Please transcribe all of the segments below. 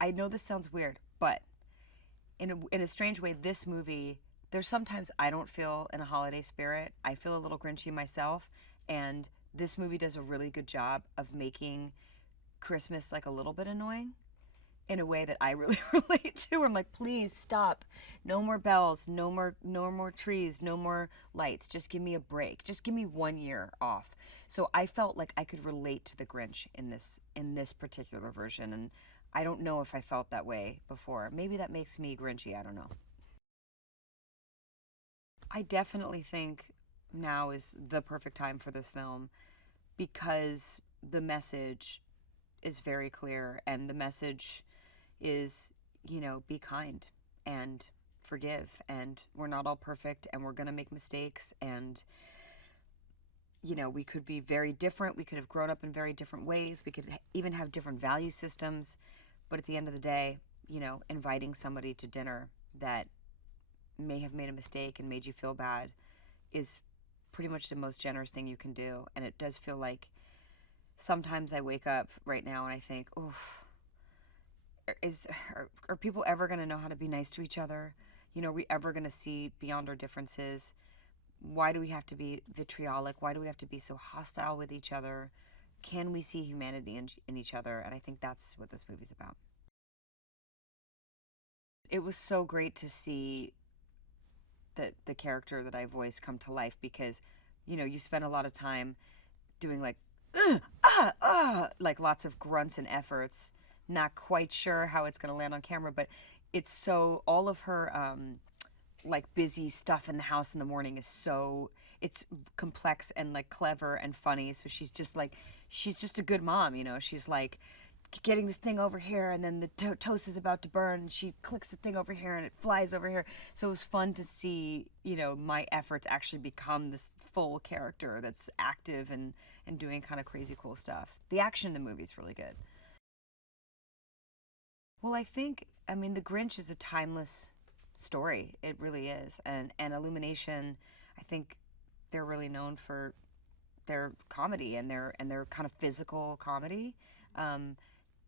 I know this sounds weird, but in a strange way, this movie, there's sometimes I don't feel in a holiday spirit. I feel a little Grinchy myself, and this movie does a really good job of making Christmas like a little bit annoying in a way that I really relate to. Where I'm like, please stop. No more bells, no more trees, no more lights. Just give me a break. Just give me 1 year off. So I felt like I could relate to the Grinch in this particular version, and I don't know if I felt that way before. Maybe that makes me Grinchy, I don't know. I definitely think now is the perfect time for this film because the message is very clear, and the message is, be kind and forgive, and we're not all perfect, and we're going to make mistakes, and we could be very different. We could have grown up in very different ways. We could even have different value systems. But at the end of the day, inviting somebody to dinner that may have made a mistake and made you feel bad is pretty much the most generous thing you can do. And it does feel like sometimes I wake up right now and I think, oh, are people ever going to know how to be nice to each other? Are we ever going to see beyond our differences? Why do we have to be vitriolic? Why do we have to be so hostile with each other? Can we see humanity in each other? And I think that's what this movie's about. It was so great to see the character that I voiced come to life because, you spend a lot of time doing like, like lots of grunts and efforts, not quite sure how it's going to land on camera, but it's so, all of her, like busy stuff in the house in the morning is so, it's complex and like clever and funny. So she's just a good mom, she's like getting this thing over here, and then the toast is about to burn, and she clicks the thing over here and it flies over here. So it was fun to see, my efforts actually become this full character that's active and doing kind of crazy cool stuff. The action in the movie is really good. Well, I mean, The Grinch is a timeless story. It really is. And Illumination, I think they're really known for their comedy and their kind of physical comedy. Um,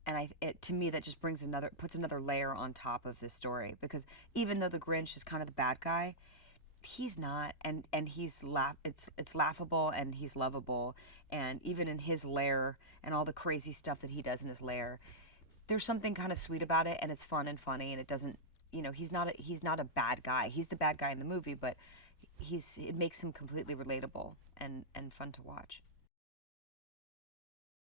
and to me, that just puts another layer on top of this story, because even though the Grinch is kind of the bad guy, he's not, and it's laughable, and he's lovable, and even in his lair and all the crazy stuff that he does in his lair, there's something kind of sweet about it, and it's fun and funny, and it doesn't, he's not a bad guy. He's the bad guy in the movie, but it makes him completely relatable and fun to watch.